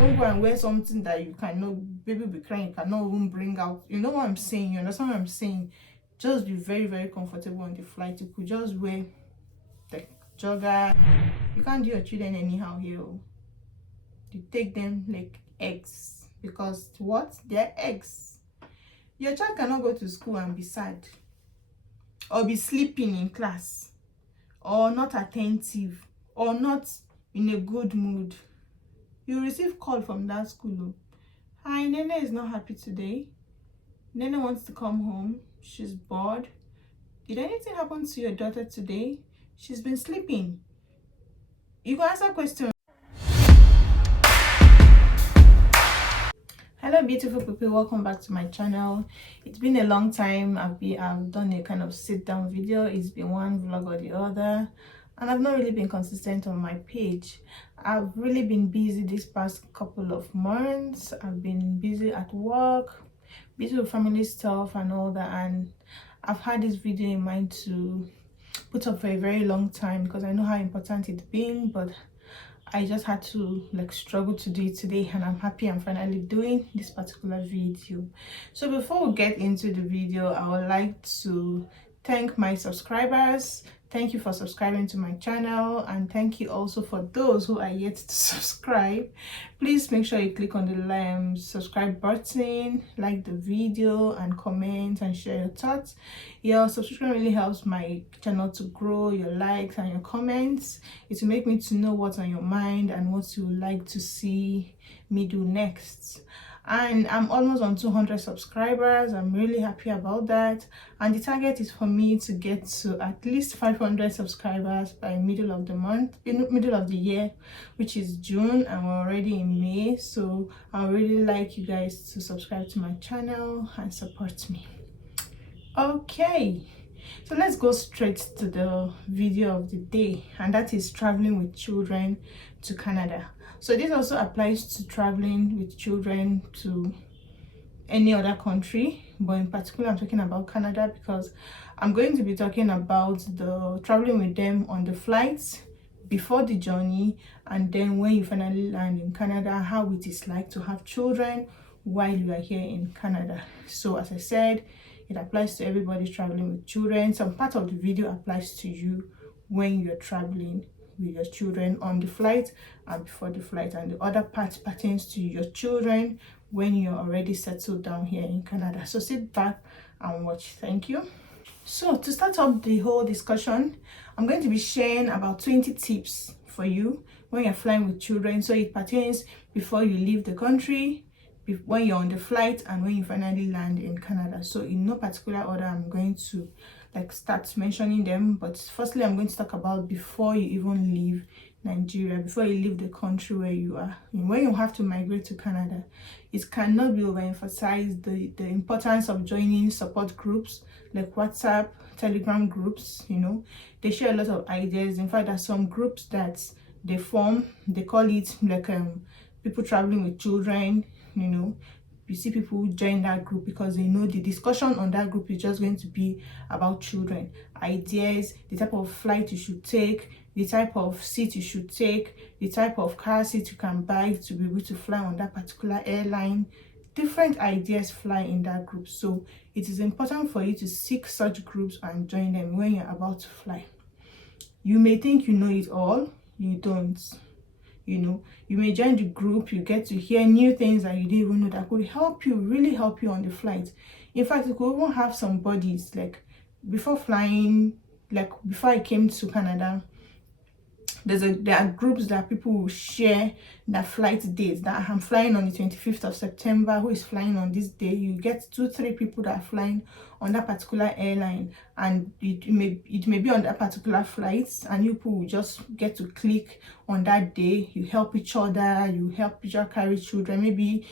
Don't go and wear something that you cannot, baby be crying, you cannot even bring out. You know what I'm saying? You understand what I'm saying? Just be very, very comfortable on the flight. You could just wear the jogger. You can't do your children anyhow here. You take them like eggs, because what? They're eggs. Your child cannot go to school and be sad, or be sleeping in class, or not attentive, or not in a good mood. You receive call from that school. Hi, Nene is not happy today. Nene wants to come home. She's bored. Did anything happen to your daughter today? She's been sleeping. You can answer questions. Hello beautiful people, welcome back to my channel. It's been a long time. I've done a kind of sit down video. It's been one vlog or the other, and I've not really been consistent on my page. I've really been busy this past couple of months. I've been busy at work, busy with family stuff and all that, and I've had this video in mind to put up for a very long time because I know how important it's been, but I just had to struggle to do it today, and I'm happy I'm finally doing this particular video. So before we get into the video, I would like to thank my subscribers. Thank you for subscribing to my channel, and thank you also for those who are yet to subscribe. Please make sure you click on the subscribe button, like the video, and comment and share your thoughts. Your subscription really helps my channel to grow. Your likes and your comments, it will make me to know what's on your mind and what you would like to see me do next. And I'm almost on 200 subscribers. I'm really happy about that, and the target is for me to get to at least 500 subscribers by middle of the year, which is June, and we're already in May. So I would really like you guys to subscribe to my channel and support me. Okay, so let's go straight to the video of the day, and that is traveling with children to Canada. So this also applies to traveling with children to any other country, but in particular I'm talking about Canada because I'm going to be talking about the traveling with them on the flights, before the journey, and then when you finally land in Canada, how it is like to have children while you are here in Canada. So as I said, it applies to everybody traveling with children. Some part of the video applies to you when you're traveling with your children on the flight and before the flight, and the other part pertains to your children when you're already settled down here in Canada. So sit back and watch. Thank you. So to start up the whole discussion, I'm going to be sharing about 20 tips for you when you're flying with children. So it pertains before you leave the country, when you're on the flight, and when you finally land in Canada. So in no particular order I'm going to start mentioning them, but firstly I'm going to talk about before you even leave Nigeria, before you leave the country where you are. When you have to migrate to Canada, it cannot be overemphasized the importance of joining support groups like WhatsApp, Telegram groups. They share a lot of ideas. In fact, there's some groups that they form, they call it people traveling with children. You see people join that group because they know the discussion on that group is just going to be about children, ideas, the type of flight you should take, the type of seat you should take, the type of car seat you can buy to be able to fly on that particular airline. Different ideas fly in that group. So it is important for you to seek such groups and join them when you're about to fly. You may think you know it all. You don't. You may join the group, you get to hear new things that you didn't even know that could help you, really help you on the flight. In fact, you could even have some buddies. Before flying, before I came to Canada, there are groups that people will share their flight dates, that I'm flying on the 25th of September, who is flying on this day. You get 2-3 people that are flying on that particular airline, and it may be on that particular flight, and you people will just get to click on that day. You help each other, you help each other carry children. Maybe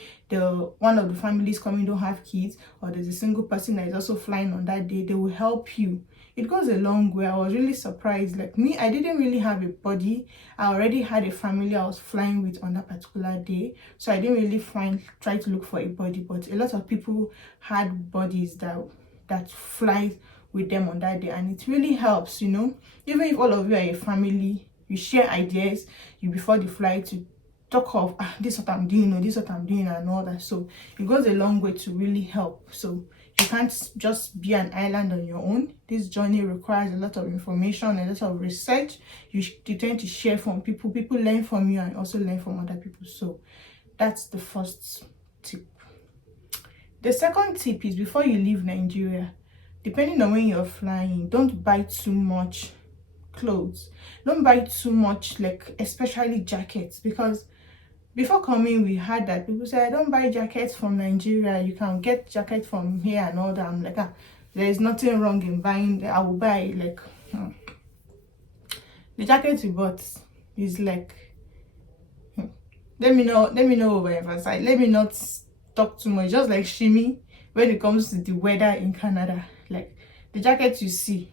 one of the families coming don't have kids, or there's a single person that is also flying on that day. They will help you. It goes a long way. I was really surprised. Me, I didn't really have a buddy. I already had a family I was flying with on that particular day, so I didn't really try to look for a buddy. But a lot of people had buddies that fly with them on that day, and it really helps. Even if all of you are a family, you share ideas. Before the flight, you talk of this what I'm doing or this what I'm doing and all that. So it goes a long way to really help. So you can't just be an island on your own. This journey requires a lot of information, a lot of research. You tend to share from people. People learn from you and also learn from other people. So that's the first tip. The second tip is, before you leave Nigeria, depending on when you're flying, don't buy too much clothes. Don't buy too much, like especially jackets, because before coming we had that people say, I don't buy jackets from Nigeria, you can get jackets from here and all that. I'm like, there is nothing wrong in buying. I will buy, like, the jacket you bought is like, let me know overemphasize, let me not talk too much, just like shimmy when it comes to the weather in Canada. Like, the jackets you see,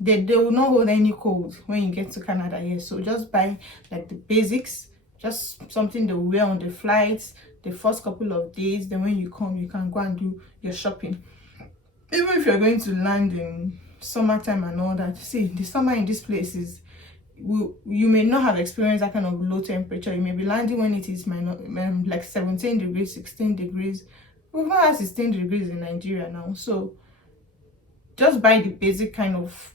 they will not hold any cold when you get to Canada here. So just buy like the basics, just something they wear on the flights the first couple of days. Then when you come, you can go and do your shopping. Even if you're going to land in summertime and all that, see, the summer in this place is, you may not have experienced that kind of low temperature. You may be landing when it is like 17 degrees, 16 degrees. We've not had 16 degrees in Nigeria now. So just buy the basic kind of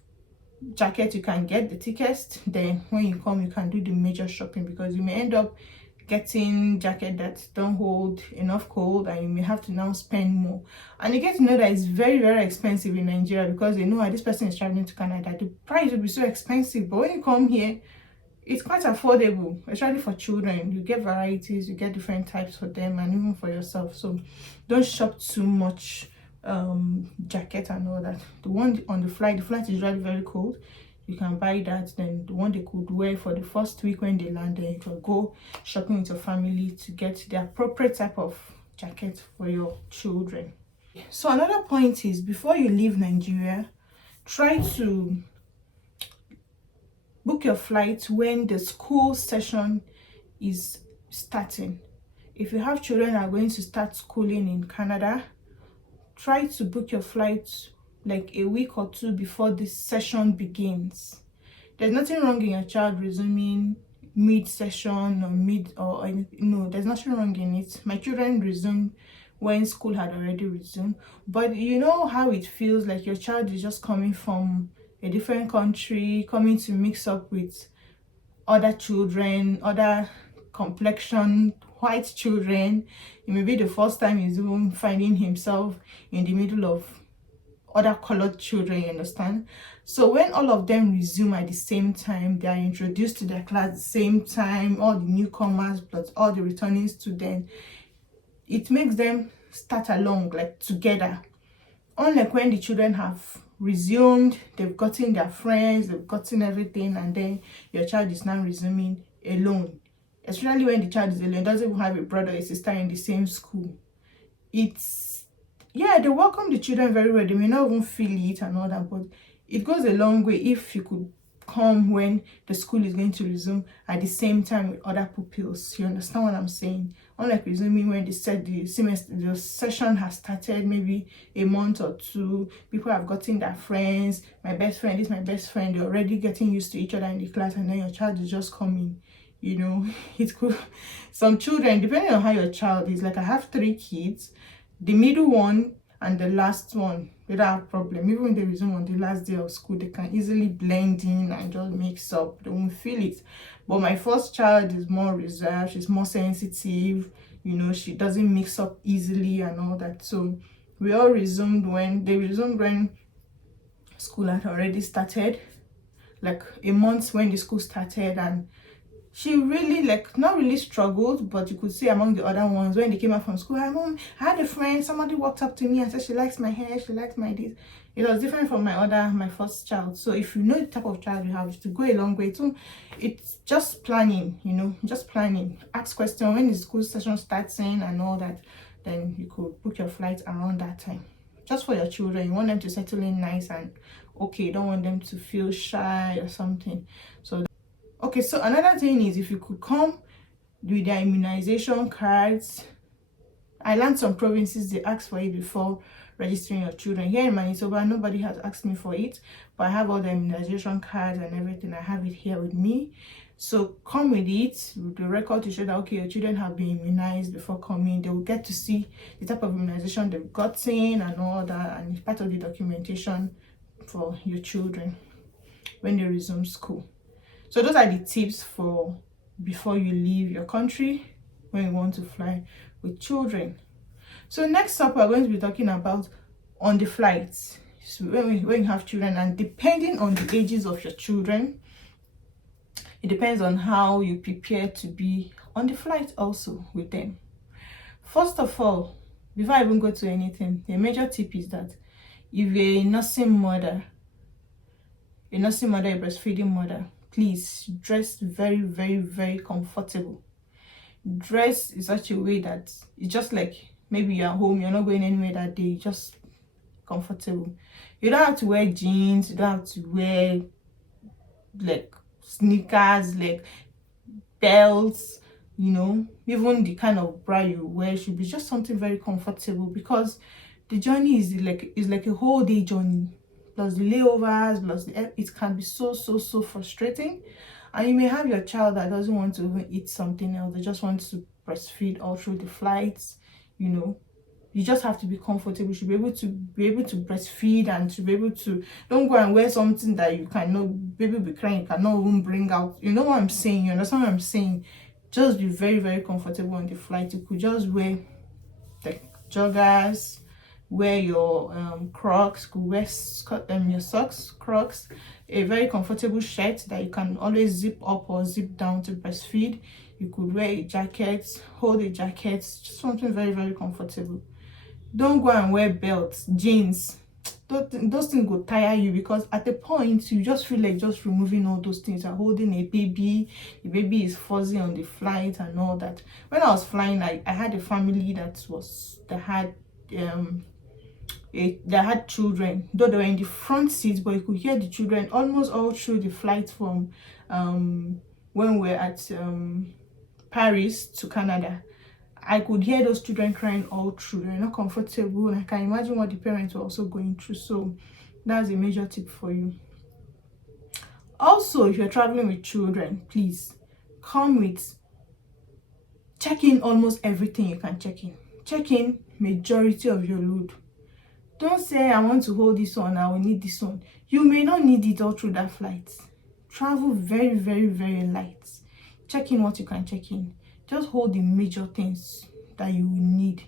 jacket you can get, the thickest. Then when you come, you can do the major shopping, because you may end up getting jacket that don't hold enough cold, and you may have to now spend more. And you get to know that it's very, very expensive in Nigeria, because they know this person is traveling to Canada, the price will be so expensive. But when you come here, it's quite affordable, especially for children. You get varieties, you get different types for them, and even for yourself. So don't shop too much jacket and all that. The one on the flight is usually very cold. You can buy that. Then the one they could wear for the first week when they land, then you can go shopping with your family to get the appropriate type of jacket for your children. So another point is, before you leave Nigeria, try to book your flight when the school session is starting. If you have children that are going to start schooling in Canada, try to book your flight like a week or two before this session begins. There's nothing wrong in your child resuming mid-session or no, there's nothing wrong in it. My children resumed when school had already resumed. But you know how it feels, like your child is just coming from a different country, coming to mix up with other children, other complexion, white children. It may be the first time he's even finding himself in the middle of other colored children, you understand? So when all of them resume at the same time, they are introduced to their class at the same time, all the newcomers plus all the returning students, it makes them start along, like together. Unlike when the children have resumed, they've gotten their friends, they've gotten everything, and then your child is now resuming alone. Especially when the child is alone, doesn't even have a brother or a sister in the same school. Yeah, they welcome the children very well. They may not even feel it and all that, but it goes a long way if you could come when the school is going to resume at the same time with other pupils. You understand what I'm saying? Unlike resuming when they said the session has started maybe a month or two, people have gotten their friends. My best friend is my best friend. They're already getting used to each other in the class, and then your child is just coming. You know, it's cool. Some children, depending on how your child is, like I have 3 kids. The middle one and the last one, they don't have problem. Even when they resume on the last day of school, they can easily blend in and just mix up. They won't feel it. But my first child is more reserved. She's more sensitive. You know, she doesn't mix up easily and all that. So we all resumed when school had already started. Like a month when the school started, and she really, like, not really struggled, but you could see among the other ones, when they came out from school, hi mom, I had a friend, somebody walked up to me and said she likes my hair, she likes my this. It was different from my first child. So if you know the type of child you have, to go a long way too. It's just planning, you know, just planning. Ask questions when the school session starts in and all that. Then you could book your flight around that time. Just for your children, you want them to settle in nice and okay. You don't want them to feel shy or something. So okay, so another thing is, if you could come with their immunization cards. I learned some provinces they ask for it before registering your children. Here in Manitoba, nobody has asked me for it, but I have all the immunization cards and everything. I have it here with me. So come with it, with the record to show that okay, your children have been immunized before coming. They will get to see the type of immunization they've gotten and all that, and it's part of the documentation for your children when they resume school. So those are the tips for before you leave your country when you want to fly with children. So next up, we're going to be talking about on the flights. So when you have children, and depending on the ages of your children, it depends on how you prepare to be on the flight also with them. First of all, before I even go to anything, the major tip is that if you're a nursing mother, a breastfeeding mother, please dress very, very, very comfortable. Dress in such a way that it's just like maybe you're home, you're not going anywhere that day, just comfortable. You don't have to wear jeans, you don't have to wear like sneakers, like belts, you know. Even the kind of bra you wear should be just something very comfortable, because the journey is like a whole day journey, plus the layovers, plus it can be so frustrating. And you may have your child that doesn't want to even eat something else, they just want to breastfeed all through the flights, you know. You just have to be comfortable. You should be able to breastfeed, and to be able to, don't go and wear something that you cannot, baby be crying, you cannot even bring out. You know what I'm saying? You understand what I'm saying? Just be very, very comfortable on the flight. You could just wear the joggers, wear your Crocs, could wear your socks, Crocs, a very comfortable shirt that you can always zip up or zip down to breastfeed. You could wear a jacket, hold a jacket, just something very, very comfortable. Don't go and wear belts, jeans. Those things will tire you, because at the point you just feel like just removing all those things. You're holding a baby, the baby is fuzzy on the flight and all that. When I was flying, I had a family that had children, though they were in the front seats, but you could hear the children almost all through the flight from when we're at Paris to Canada. I could hear those children crying all through. They're not comfortable, and I can imagine what the parents were also going through. So that's a major tip for you. Also, if you're traveling with children, please come with check in almost everything you can check in. Check in majority of your load. Don't say I want to hold this one, I will need this one. You may not need it all through that flight. Travel very, very, very light. Check in what you can check in. Just hold the major things that you will need,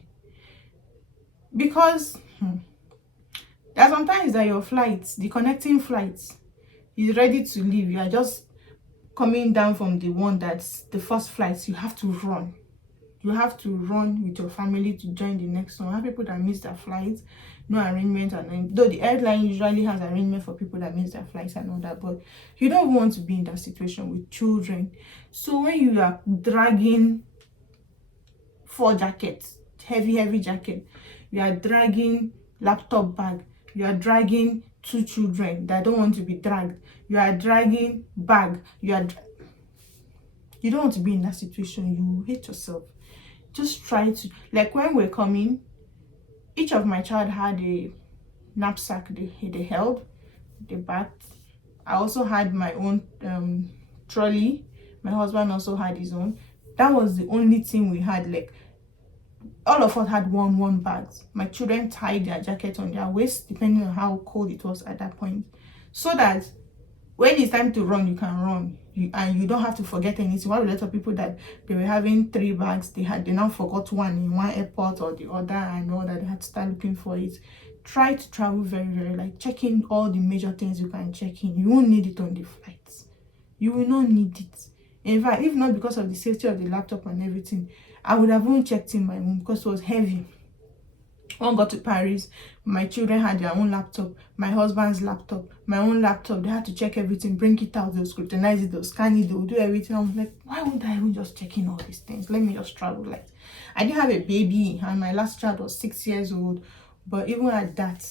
because there are sometimes that your flights, the connecting flights, is ready to leave. You are just coming down from the one that's the first flight. You have to run. You have to run with your family to join the next one. I have people that miss their flights, no arrangement, and though the airline usually has arrangement for people that miss their flights and all that, but you don't want to be in that situation with children. So when you are dragging 4 jackets, heavy jacket, you are dragging laptop bag, you are dragging 2 children that don't want to be dragged, you are dragging bag, you don't want to be in that situation. You hate yourself. Just try to, like when we're coming, each of my child had a knapsack they held, the bag. I also had my own trolley. My husband also had his own. That was the only thing we had. Like all of us had one bag. My children tied their jacket on their waist, depending on how cold it was at that point, so that when it's time to run, you can run, and you don't have to forget anything. One of a lot of people that they were having 3 bags, they now forgot one in one airport or the other, and all that, they had to start looking for it. Try to travel very, very light. Check in all the major things you can check in. You won't need it on the flights. You will not need it. In fact, if not because of the safety of the laptop and everything, I would have even checked in my room, because it was heavy. When I got to Paris, my children had their own laptop, my husband's laptop, my own laptop. They had to check everything, bring it out, they'll scrutinize it, they'll scan it, they'll do everything. I was like, why would I even just check in all these things? Let me just travel light. I didn't have a baby, and my last child was 6 years old. But even at that,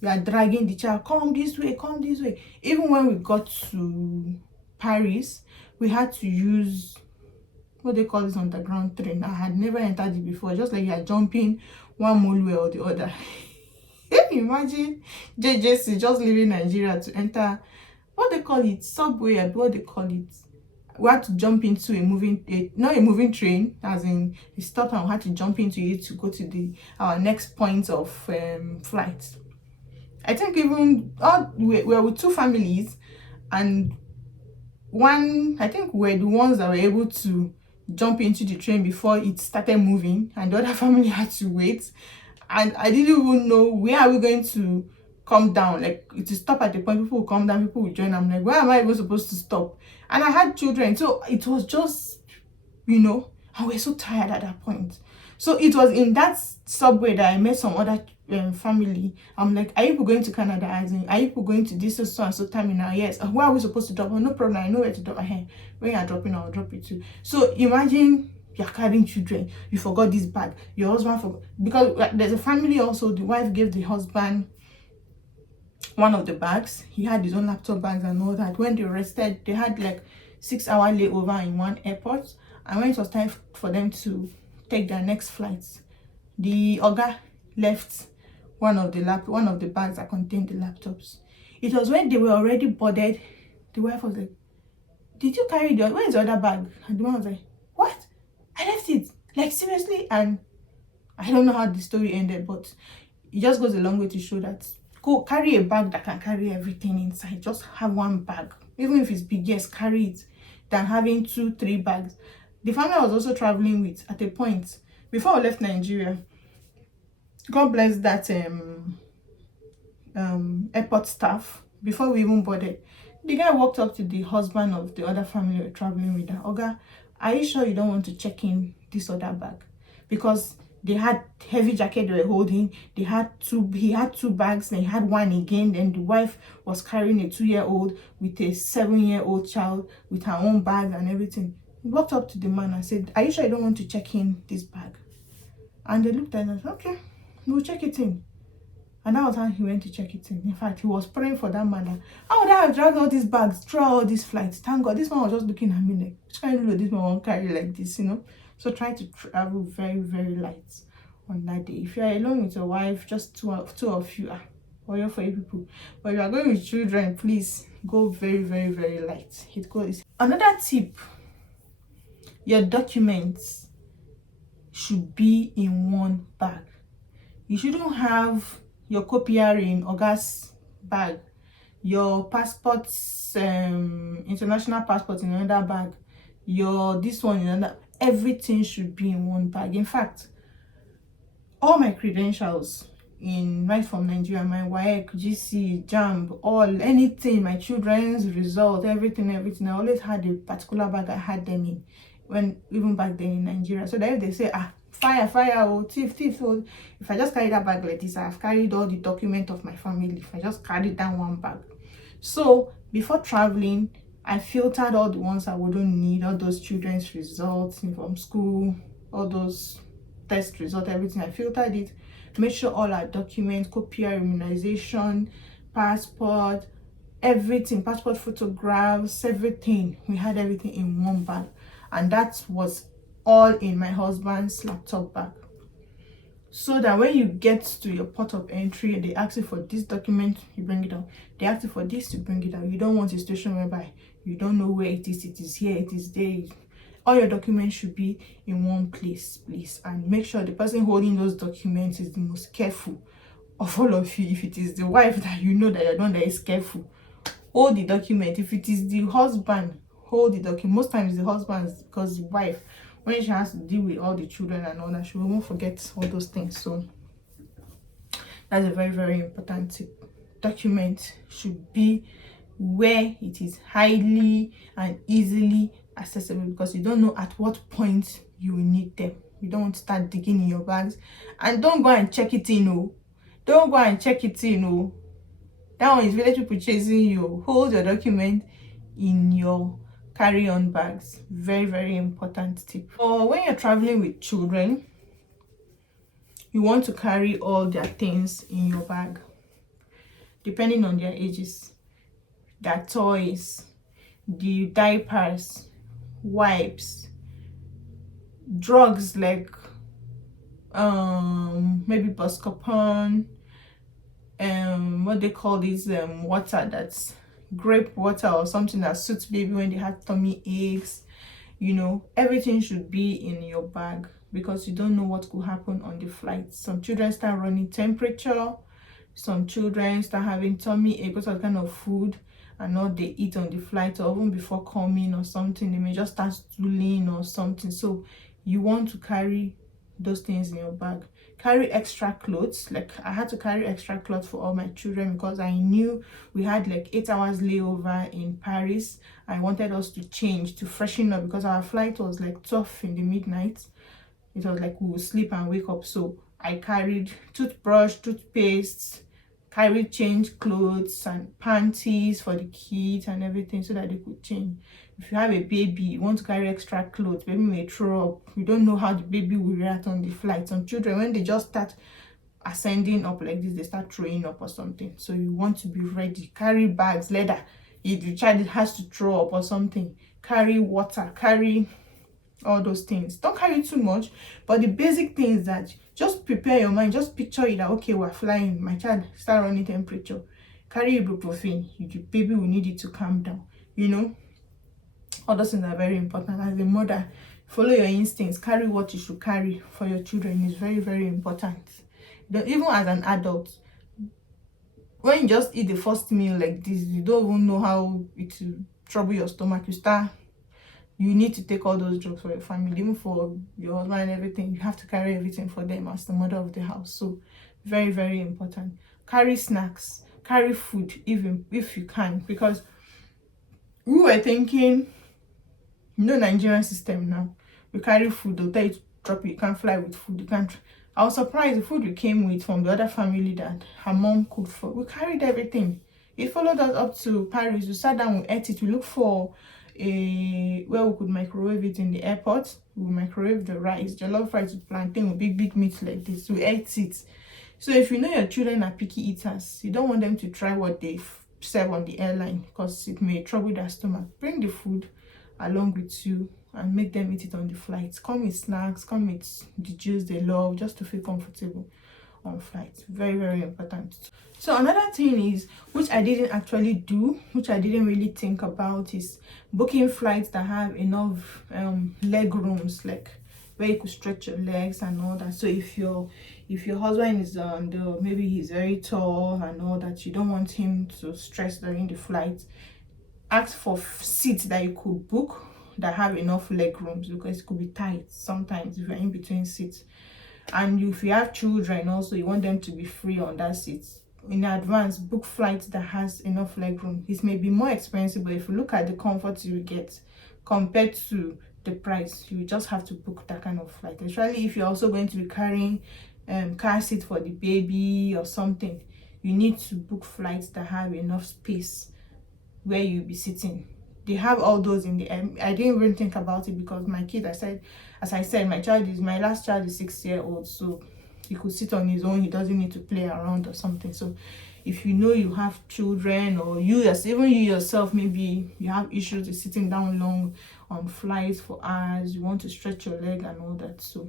you are dragging the child, come this way, come this way. Even when we got to Paris, we had to use what they call this underground train. I had never entered it before. Just like you are jumping one motorway or the other. Imagine JJC just leaving Nigeria to enter what they call it, subway, what they call it. we had to jump into not a moving train, as in we stopped and we had to jump into it to go to our next point of flight. I think even we were with two families, and one, I think we're the ones that were able to jump into the train before it started moving, and the other family had to wait. And I didn't even know where are we going to come down. Like, it will stop at the point, people will come down, people will join. I'm like, where am I even supposed to stop? And I had children, so it was just, and we're so tired at that point. So it was in that subway that I met some other family. I'm like, are you people going to Canada? As in, are you people going to this so and so terminal? Yes. Where are we supposed to drop? Oh, no problem, I know where to drop. When you're dropping, I'll drop it too. So imagine you're carrying children, you forgot this bag, your husband forgot, because there's a family also, the wife gave the husband one of the bags. He had his own laptop bags and all that. When they rested, they had like 6-hour layover in one airport, and when it was time for them to take their next flights, the Oga left one of the bags that contained the laptops. It was when they were already boarded, the wife was like, did you carry where's the other bag? And the man was like, what? I left it, like seriously. And I don't know how the story ended, but it just goes a long way to show that go carry a bag that can carry everything inside. Just have one bag, even if it's big, yes, carry it, than having 2-3 bags. The family I was also traveling with at a point before I left Nigeria, God bless that airport staff, before we even boarded, the guy walked up to the husband of the other family we were traveling with. Oga, are you sure you don't want to check in this other bag? Because they had heavy jacket they were holding. He had 2 bags, then he had one again. Then the wife was carrying a 2-year-old with a 7-year-old child with her own bag and everything. He walked up to the man and said, are you sure you don't want to check in this bag? And they looked at him and said, okay, we'll check it in. And that was how he went to check it in. In fact, he was praying for that man that, how would I have dragged all these bags throughout all these flights? Thank God. This man was just looking at me like, which kind of load this man won't carry like this, So try to travel very, very light on that day. If you are alone with your wife, just two of you, or you're for you people. But if you are going with children, please go very, very, very light. It goes. Another tip, your documents should be in one bag. You shouldn't have your copier in Oga's bag, your passports, international passport in another bag, your this one in another. Everything should be in one bag. In fact, all my credentials right from Nigeria, my WAEC, GC, JAMB, anything, my children's result, everything, I always had a particular bag I had them in, when even back then in Nigeria. So that if they say, fire, oh, thief, oh, if I just carry that bag like this, I've carried all the document of my family. If I just carry that one bag. So before traveling, I filtered all the ones I wouldn't need, all those children's results from school, all those test results, everything. I filtered it, made sure all our documents, copier, immunization, passport, everything, passport photographs, everything. We had everything in one bag, and that was all in my husband's laptop bag. So that when you get to your port of entry, they ask you for this document, you bring it out. They ask you for this, you bring it out. You don't want a situation whereby you don't know where it is here, it is there. All your documents should be in one place, please. And make sure the person holding those documents is the most careful of all of you. If it is the wife that you know that you're the one that is careful, hold the document. If it is the husband, hold the document. Most times the husband, because the wife, when she has to deal with all the children and all that, she won't forget all those things. So that's a very, very important tip. Document should be where it is highly and easily accessible, because you don't know at what point you will need them. You don't want to start digging in your bags. And don't go and check it in. Don't go and check it in. That one is village people chasing you. Hold your document in your carry-on bags. Very, very important tip. Or when you're traveling with children, you want to carry all their things in your bag, depending on their ages. Their toys, the diapers, wipes, drugs like maybe Buscopan, what they call this water that's grape water or something that suits baby when they have tummy aches. You know, everything should be in your bag, because you don't know what could happen on the flight. Some children start running temperature, some children start having tummy ache because of the kind of food and not they eat on the flight, or even before coming or something, they may just start stooling or something. So you want to carry those things in your bag. Carry extra clothes. Like I had to carry extra clothes for all my children because I knew we had like 8 hours layover in Paris. I wanted us to change, to freshen up, because our flight was like 12 in the midnight. It was like we would sleep and wake up. So I carried toothbrush, toothpaste, carried change clothes and panties for the kids and everything, so that they could change. If you have a baby, you want to carry extra clothes. Baby may throw up. You don't know how the baby will react on the flight. Some children, when they just start ascending up like this, they start throwing up or something. So you want to be ready. Carry bags, leather. If the child has to throw up or something, carry water, carry all those things. Don't carry too much, but the basic things that just prepare your mind. Just picture it that, okay, we're flying, my child start running temperature. Carry ibuprofen. The baby will need it to calm down. You know, all those things are very important. As a mother, follow your instincts. Carry what you should carry for your children. Is very, very important. Even as an adult, when you just eat the first meal like this, you don't even know how it will trouble your stomach. You need to take all those drugs for your family, even for your husband and everything. You have to carry everything for them as the mother of the house. So very, very important. Carry snacks, carry food, even if you can, because we were thinking, you know, Nigerian system now, you carry food, they'll tell you to drop it, you can't fly with food, you can't. I was surprised the food we came with from the other family that her mom cooked for. We carried everything. It followed us up to Paris. We sat down, we ate it. We looked for where we could microwave it in the airport. We microwave the rice, jollof rice with plantain with big meat like this. We ate it. So if you know your children are picky eaters, you don't want them to try what they serve on the airline, because it may trouble their stomach. Bring the food along with you and make them eat it on the flight. Come with snacks, come with the juice they love, just to feel comfortable on flight. Very, very important. So another thing is, which I didn't actually do, which I didn't really think about, is booking flights that have enough leg rooms, like where you could stretch your legs and all that. So if your husband is maybe he's very tall and all that, you don't want him to stress during the flight, ask for seats that you could book that have enough leg rooms, because it could be tight sometimes if you're in between seats. And if you have children also, you want them to be free on that seat. In advance, book flights that has enough leg room. It may be more expensive, but if you look at the comfort you get compared to the price, you just have to book that kind of flight. Especially if you're also going to be carrying car seat for the baby or something, you need to book flights that have enough space where you'll be sitting. They have all those in the air. I didn't even think about it, because my kid, as I said, my last child is 6-year-old, so he could sit on his own. He doesn't need to play around or something. So if you know you have children, or even you yourself, maybe you have issues with sitting down long on flights for hours, you want to stretch your leg and all that, so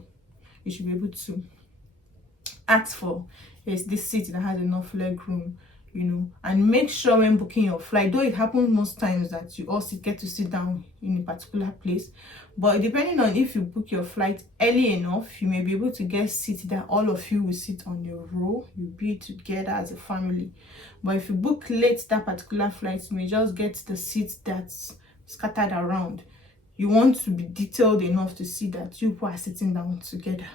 you should be able to ask for this seat that has enough leg room, you know. And make sure when booking your flight, though it happens most times that you also get to sit down in a particular place, but depending on if you book your flight early enough, you may be able to get seats that all of you will sit on your row. You'll be together as a family. But if you book late that particular flight, you may just get the seats that's scattered around. You want to be detailed enough to see that you are sitting down together,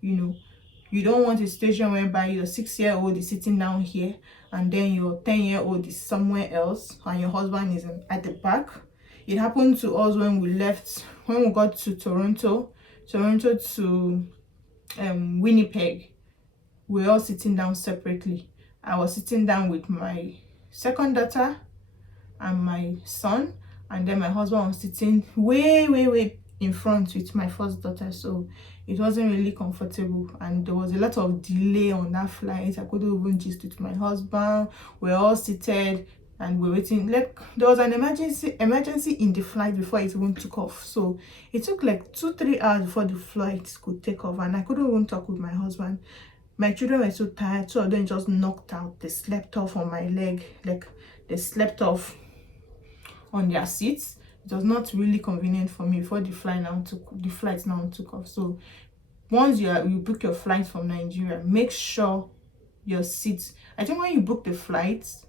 you know. You don't want a situation whereby your 6-year-old is sitting down here and then your 10-year-old is somewhere else and your husband is at the back. It happened to us when we got to Toronto to Winnipeg. We were all sitting down separately. I was sitting down with my second daughter and my son, and then my husband was sitting way in front with my first daughter. So it wasn't really comfortable, and there was a lot of delay on that flight. I couldn't even gist with my husband. We're all seated and we're waiting. Like, there was an emergency in the flight before it even took off. So it took like 2-3 hours before the flight could take off, and I couldn't even talk with my husband. My children were so tired, so they just knocked out. They slept off on my leg. Like, they slept off on their seats. It was not really convenient for me before the flight now took off. So once you book your flight from Nigeria, make sure your seats, I think when you book the flights,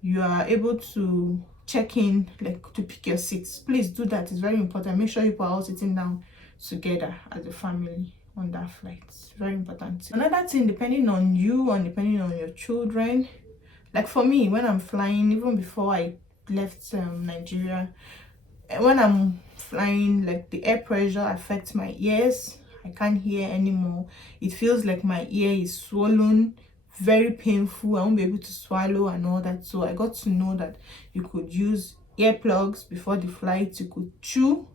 you are able to check in, like to pick your seats. Please do that, it's very important. Make sure you are all sitting down together as a family on that flight. It's very important. Another thing, depending on you and depending on your children, like for me, when I'm flying, even before I left Nigeria, when I'm flying, like the air pressure affects my ears. I can't hear anymore. It feels like my ear is swollen, very painful. I won't be able to swallow and all that. So I got to know that you could use earplugs before the flight. You could chew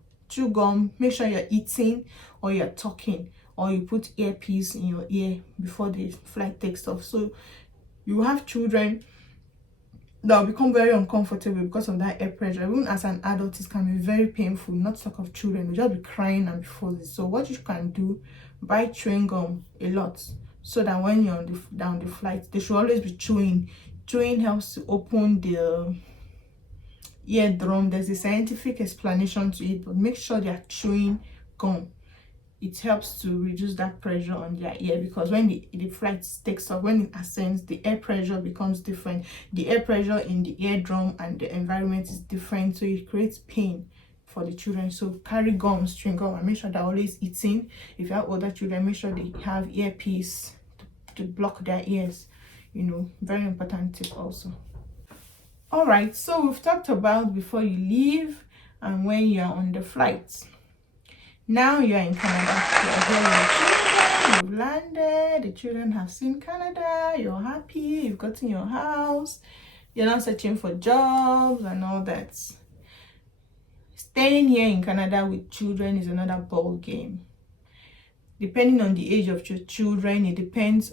gum, make sure you're eating or you're talking, or you put earpiece in your ear before the flight takes off. So you have children that will become very uncomfortable because of that air pressure. Even as an adult, it can be very painful, not to talk of children. They'll just be crying and be frozen. So what you can do, buy chewing gum a lot, so that when you're on the flight, they should always be chewing. Chewing helps to open the eardrum. There's a scientific explanation to it, but make sure they're chewing gum. It helps to reduce that pressure on their ear, because when the flight takes off, when it ascends, the air pressure becomes different. The air pressure in the eardrum and the environment is different, so it creates pain for the children. So carry gum, chewing gum, and make sure they're always eating. If you have older children, make sure they have earpiece to block their ears. You know, very important tip also. All right, so we've talked about before you leave and when you're on the flight. Now you're in Canada. You're here with your children, you've landed, the children have seen Canada, you're happy, you've gotten your house, you're not searching for jobs and all that. Staying here in Canada with children is another ball game. Depending on the age of your children, it determines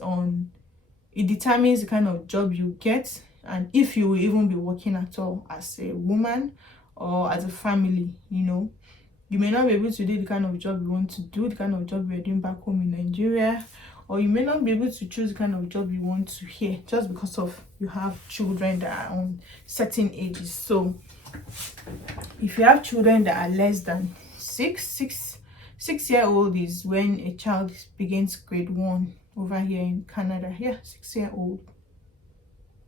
the kind of job you get, and if you will even be working at all as a woman or as a family. You know, you may not be able to do the kind of job you want to do, the kind of job you're doing back home in Nigeria, or you may not be able to choose the kind of job you want to here just because of you have children that are on certain ages. So if you have children that are less than 6-year-old is when a child begins grade 1 over here in Canada. Yeah, 6-year-old.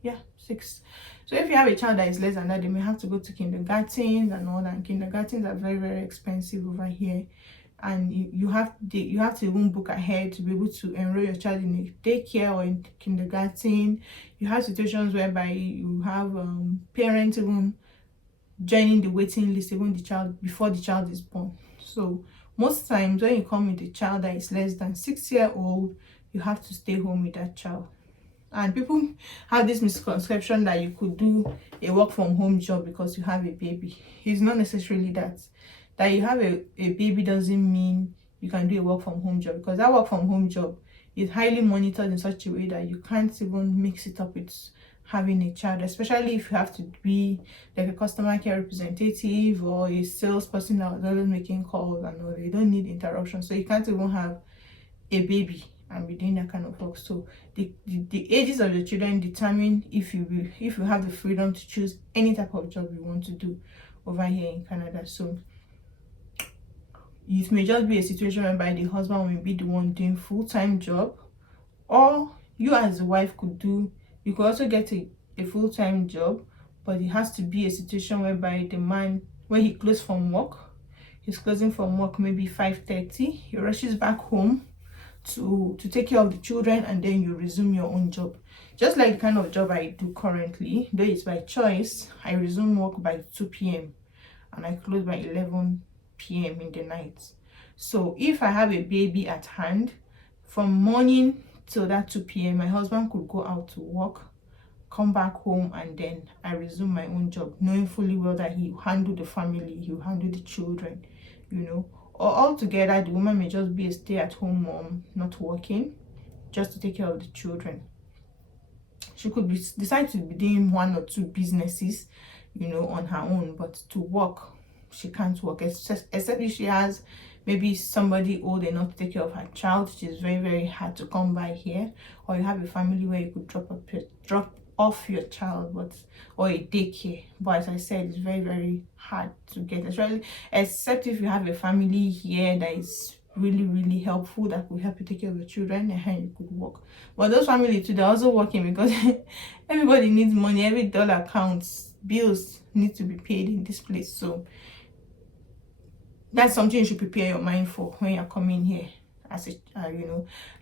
Yeah, 6. So if you have a child that is less than that, they may have to go to kindergartens and all that. And kindergartens are very, very expensive over here, and you have to even book ahead to be able to enroll your child in a daycare or in kindergarten. You have situations whereby you have parents even joining the waiting list even before the child is born. So most times when you come with a child that is less than 6-year-old, you have to stay home with that child. And people have this misconception that you could do a work from home job because you have a baby. It's not necessarily that you have a baby doesn't mean you can do a work from home job, because that work from home job is highly monitored in such a way that you can't even mix it up with having a child, especially if you have to be like a customer care representative or a salesperson that was always making calls and all. You don't need interruption, so you can't even have a baby and be doing that kind of work. So the ages of your children determine if you have the freedom to choose any type of job you want to do over here in Canada. So it may just be a situation whereby the husband will be the one doing full-time job, or you as a wife you could also get a full-time job, but it has to be a situation whereby the man, when he closes from work, he's closing from work maybe 5:30, he rushes back home to take care of the children, and then you resume your own job. Just like the kind of job I do currently, though it's by choice, I resume work by 2 p.m. and I close by 11 p.m. in the night. So if I have a baby at hand, from morning till that 2 p.m. my husband could go out to work, come back home, and then I resume my own job, knowing fully well that he will handle the family, he will handle the children, you know. Or altogether, the woman may just be a stay-at-home mom, not working, just to take care of the children. She could decide to be doing 1 or 2 businesses, you know, on her own, but to work, she can't work, except if she has maybe somebody old enough to take care of her child, which is very, very hard to come by here. Or you have a family where you could drop off your child, but or a daycare. But as I said, it's very, very hard to get, especially except if you have a family here that is really, really helpful, that will help you take care of your children, and you could work. But those families too, they're also working because everybody needs money, every dollar counts, bills need to be paid in this place. So that's something you should prepare your mind for when you're coming here. As a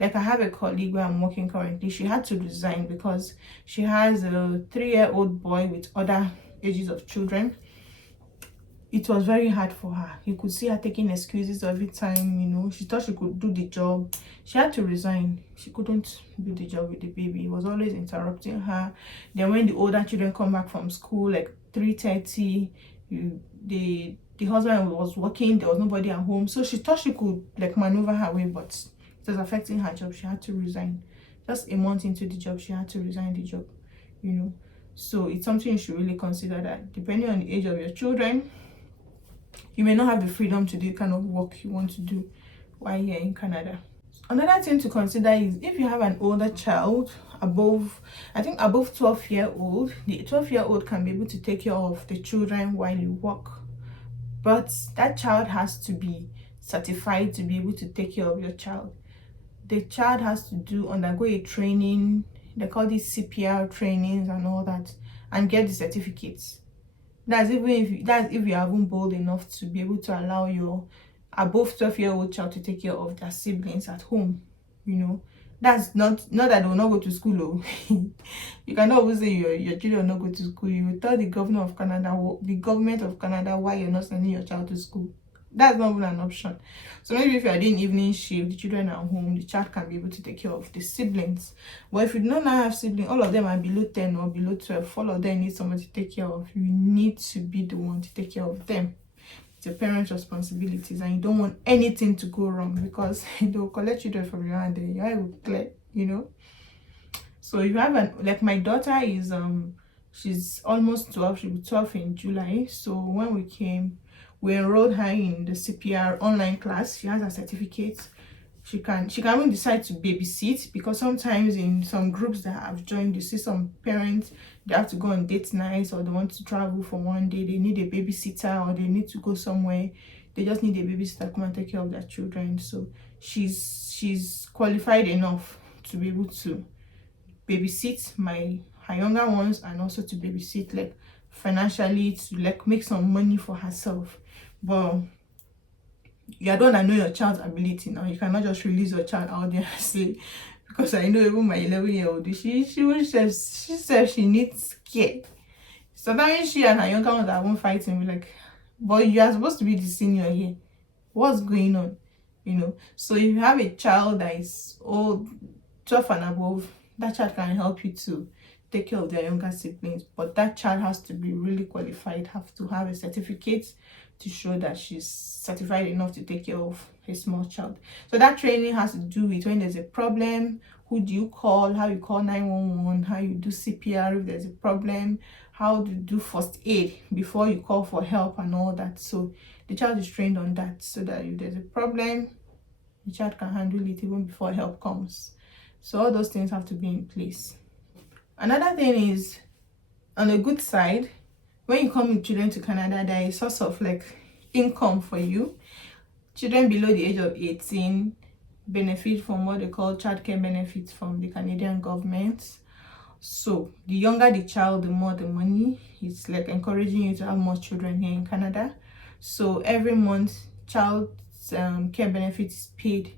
like I have a colleague where I'm working currently. She had to resign because she has a 3-year-old boy with other ages of children. It was very hard for her. You could see her taking excuses every time. She thought she could do the job. She had to resign. She couldn't do the job with the baby. It was always interrupting her. Then when the older children come back from school, like 3:30, the husband was working, there was nobody at home, so she thought she could like maneuver her way, but it was affecting her job. She had to resign. Just a month into the job, she had to resign the job. So it's something you should really consider, that depending on the age of your children, you may not have the freedom to do the kind of work you want to do while here in Canada. Another thing to consider is if you have an older child above 12-year-old, the 12-year-old can be able to take care of the children while you work. But that child has to be certified to be able to take care of your child. The child has to undergo a training. They call these CPR trainings and all that, and get the certificates. That's if you haven't bold enough to be able to allow your above 12-year-old child to take care of their siblings at home. That's not that they will not go to school. You cannot always say your children will not go to school. You will tell the government of Canada why you're not sending your child to school. That's not even an option. So maybe if you are doing evening shift, the children are home, the child can be able to take care of the siblings. But if you do not have siblings, all of them are below 10 or below 12, all of them need someone to take care of. You need to be the one to take care of them. It's your parents' responsibilities, and you don't want anything to go wrong, because they'll collect children from your hand and your eye will clear. So if you have like my daughter is she's almost 12, she'll be 12 in July. So when we came, we enrolled her in the CPR online class. She has a certificate. She can even decide to babysit, because sometimes in some groups that I've joined, you see some parents, they have to go on date nights, or they want to travel for one day, they need a babysitter, or they need to go somewhere, they just need a babysitter to come and take care of their children. So she's qualified enough to be able to babysit her younger ones, and also to babysit like financially, to like make some money for herself. But you are the one that know your child's ability now. You cannot just release your child out there and say, because I know even my 11-year-old, she says she needs care. Sometimes she and her younger ones are even fighting. We're like, but you are supposed to be the senior here. What's going on? So if you have a child that is old, 12 and above, that child can help you to take care of their younger siblings. But that child has to be really qualified, have to have a certificate to show that she's certified enough to take care of a small child. So that training has to do with when there's a problem, who do you call, how you call 911, how you do CPR if there's a problem, how to do first aid before you call for help and all that. So the child is trained on that, so that if there's a problem, the child can handle it even before help comes. So all those things have to be in place. Another thing is, on the good side, when you come with children to Canada, there is a source of like income for you. Children below the age of 18 benefit from what they call childcare benefits from the Canadian government. So the younger the child, the more the money. It's like encouraging you to have more children here in Canada. So every month, child care benefit is paid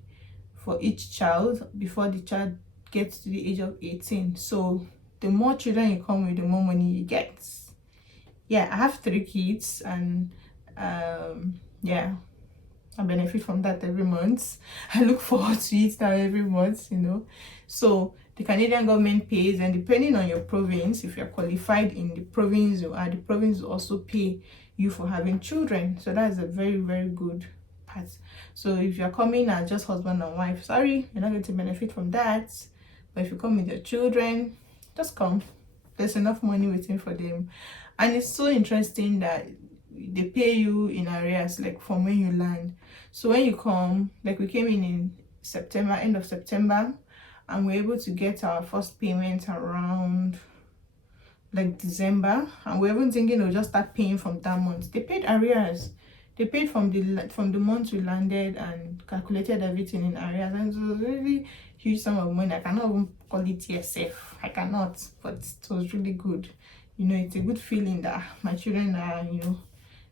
for each child before the child gets to the age of 18. So the more children you come with, the more money you get. Yeah, I have 3 kids, and yeah, I benefit from that every month. I look forward to it now every month. So the Canadian government pays, and depending on your province, if you're qualified in the province you are, the province will also pay you for having children. So that's a very, very good part. So if you're coming as just husband and wife, sorry, you're not going to benefit from that. But if you come with your children, just come. There's enough money waiting for them. And it's so interesting that they pay you in arrears, like from when you land. So when you come, like we came in September, end of September, and we're able to get our first payment around like December, and we're even thinking they'll just start paying from that month. They paid arrears. They paid from the month we landed and calculated everything in arrears, and it was really huge sum of money. I cannot even call it TSF. I cannot, but it was really good. You know, it's a good feeling that my children are, you know.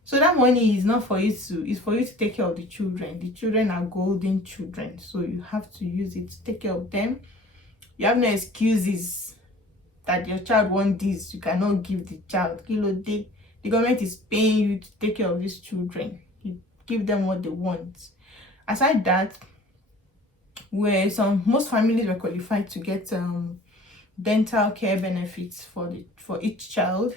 So that money is not for you to, it's for you to take care of the children. The children are golden children, so you have to use it to take care of them. You have no excuses that your child wants this, you cannot give the child. The government is paying you to take care of these children. You give them what they want. Aside that, where most families were qualified to get dental care benefits for each child,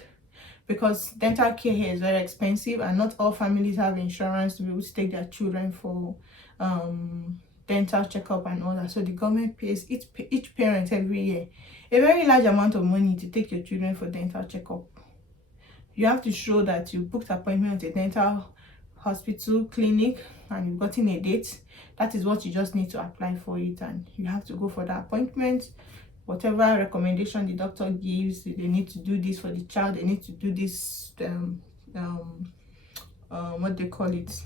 because dental care here is very expensive, and not all families have insurance to be able to take their children for dental checkup and all that. So the government pays each parent every year a very large amount of money to take your children for dental checkup. You have to show that you booked appointment at a dental hospital clinic and you've gotten a date. That is what you just need to apply for it, and you have to go for the appointment. Whatever recommendation the doctor gives, they need to do this for the child, they need to do this what they call it,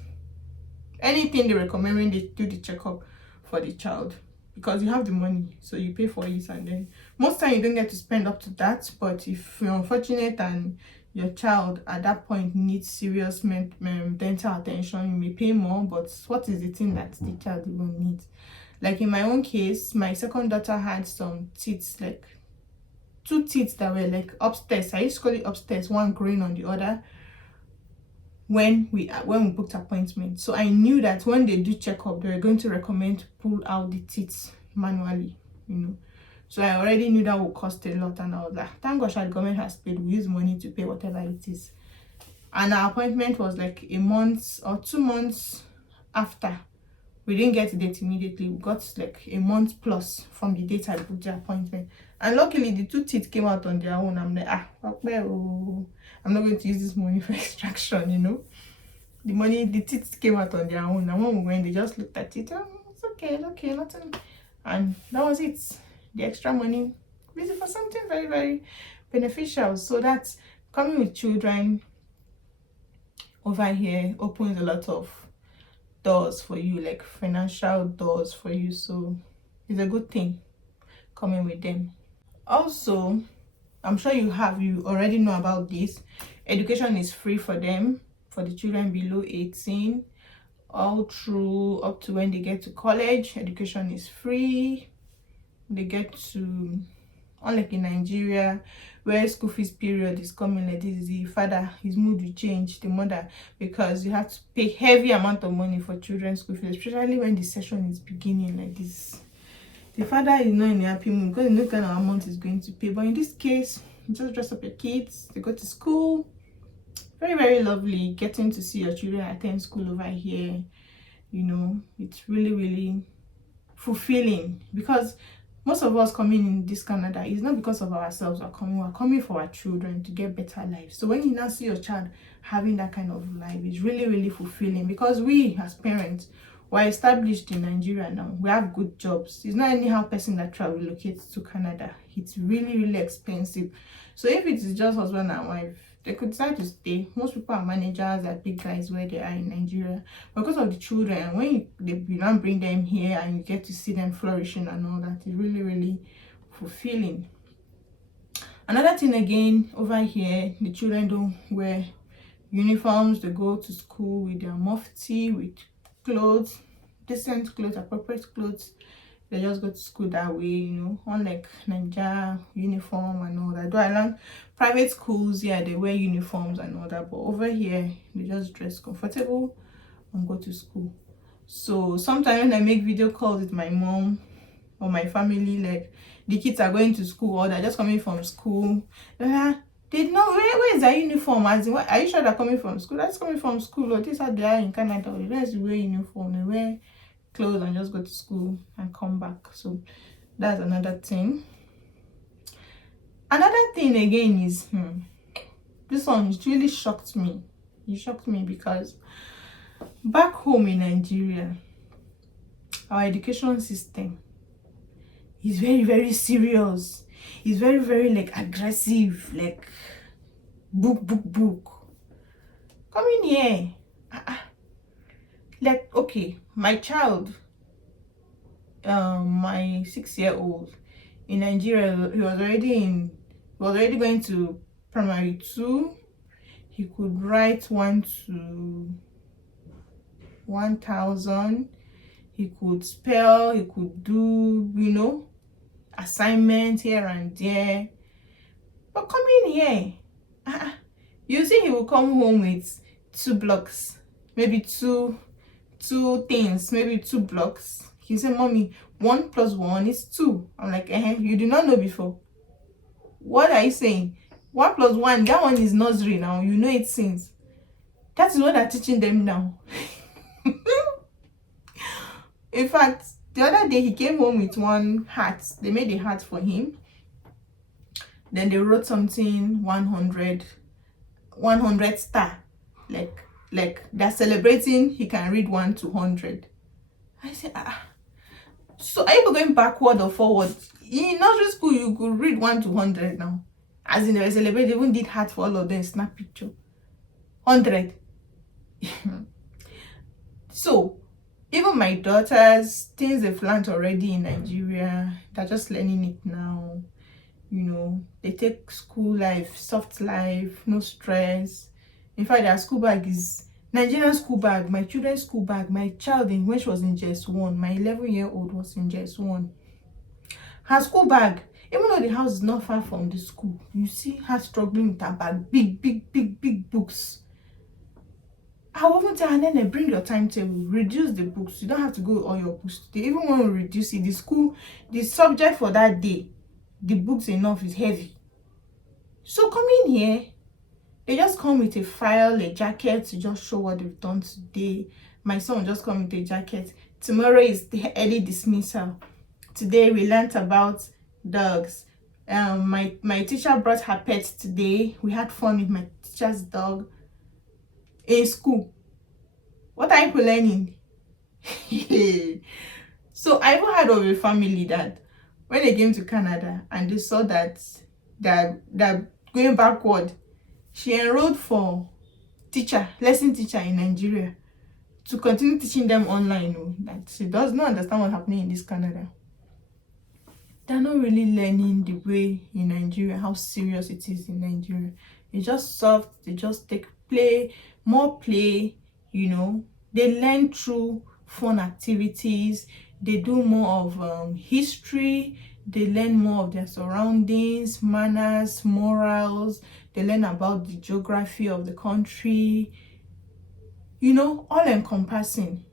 anything they recommend when they do the checkup for the child, because you have the money, so you pay for it. And then most time you don't get to spend up to that, but if you're unfortunate and your child at that point needs serious dental attention, you may pay more. But what is the thing that the child even needs? Like in my own case, my second daughter had some teeth, like 2 teeth that were like upstairs. I used to call it upstairs, one growing on the other, when we booked appointment. So I knew that when they do checkup, they were going to recommend to pull out the teeth manually, you know. So I already knew that would cost a lot, and I was like, thank gosh the government has paid. We use money to pay whatever it is. And our appointment was like a month or 2 months after. We didn't get the date immediately. We got like a month plus from the date I booked the appointment. And luckily the 2 teeth came out on their own. I'm like, I'm not going to use this money for extraction, you know. The teeth came out on their own. And when we went, they just looked at it. It's okay, nothing. And that was it. The extra money was for something very, very beneficial. So that's coming with children over here opens a lot of doors for you, like financial doors for you. So it's a good thing coming with them. Also, I'm sure you already know about this. Education is free for them, for the children below 18, all through up to when they get to college. Education is free. They get to, unlike in Nigeria, where school fees period is coming like this, the father, his mood will change, the mother, because you have to pay heavy amount of money for children's school fees, especially when the session is beginning like this. The father is not in a happy mood because no kind of amount is going to pay. But in this case, you just dress up your kids, they go to school. Very, very lovely getting to see your children attend school over here. You know, it's really, really fulfilling, because most of us coming in this Canada is not because of ourselves. We're coming for our children to get better lives. So when you now see your child having that kind of life, it's really, really fulfilling, because we as parents, we're established in Nigeria now. We have good jobs. It's not anyhow person that relocates to Canada. It's really, really expensive. So if it is just husband and wife, they could decide to stay. Most people are managers, they're big guys where they are in Nigeria. Because of the children, when you don't bring them here and you get to see them flourishing and all that, it's really, really fulfilling. Another thing again, over here, the children don't wear uniforms. They go to school with their mufti, with clothes, decent clothes, appropriate clothes. They just go to school that way, you know, unlike Nigeria, uniform and all that. Though I learned private schools, yeah, they wear uniforms and all that, but over here they just dress comfortable and go to school. So sometimes when I make video calls with my mom or my family, like the kids are going to school or they're just coming from school, they know where is their uniform? As in, are you sure they're coming from school? That's coming from school, or this is how they are in Canada. They don't have to wear uniform, they wear clothes and just go to school and come back. So that's another thing. Another thing again is this one really shocked me. It shocked me because back home in Nigeria, our education system is very, very serious. He's very, very like aggressive, like book. Come in here. Like, okay, my child, my 6-year-old in Nigeria, he was already going to primary 2. He could write 1 to 1,000. He could spell, he could do, assignments here and there. But come in here. You see, he will come home with 2 blocks, maybe two things, maybe 2 blocks. He said, "Mommy, 1 plus 1 is 2." I'm like, you did not know before. What are you saying? 1 plus 1, that one is nursery now. You know it since. That is what they're teaching them now. In fact, the other day he came home with 1 hat. They made a hat for him. Then they wrote something 100 star. Like they're celebrating he can read 1 to 100. I said, so are you going backward or forward? In nursery school, you could read 1 to 100 now. As in, they were celebrating, they even did heart for all of them, snap picture. 100. So, even my daughters, things they've learned already in Nigeria, they're just learning it now. They take school life, soft life, no stress. In fact, their school bag is Nigerian school bag, my children's school bag. My child, when she was in JS1, my 11-year-old was in JS1. Her school bag, even though the house is not far from the school, you see her struggling with her bag. Big books. I will even tell her, then bring your timetable, reduce the books. You don't have to go with all your books today. Even when we reduce it, the subject for that day, the books enough is heavy. So come in here. They just come with a file, a jacket to just show what they've done today. My son will just come with a jacket. Tomorrow is the early dismissal. Today we learned about dogs. My teacher brought her pet today. We had fun with my teacher's dog in school. What are you learning? So I even heard of a family that when they came to Canada and they saw that they're going backward, she enrolled for lesson teacher in Nigeria to continue teaching them online. That she does not understand what's happening in this Canada. They're not really learning the way in Nigeria, how serious it is in Nigeria. It's just soft. They just take more play. They learn through fun activities. They do more of history. They learn more of their surroundings, manners, morals. They learn about the geography of the country. All encompassing.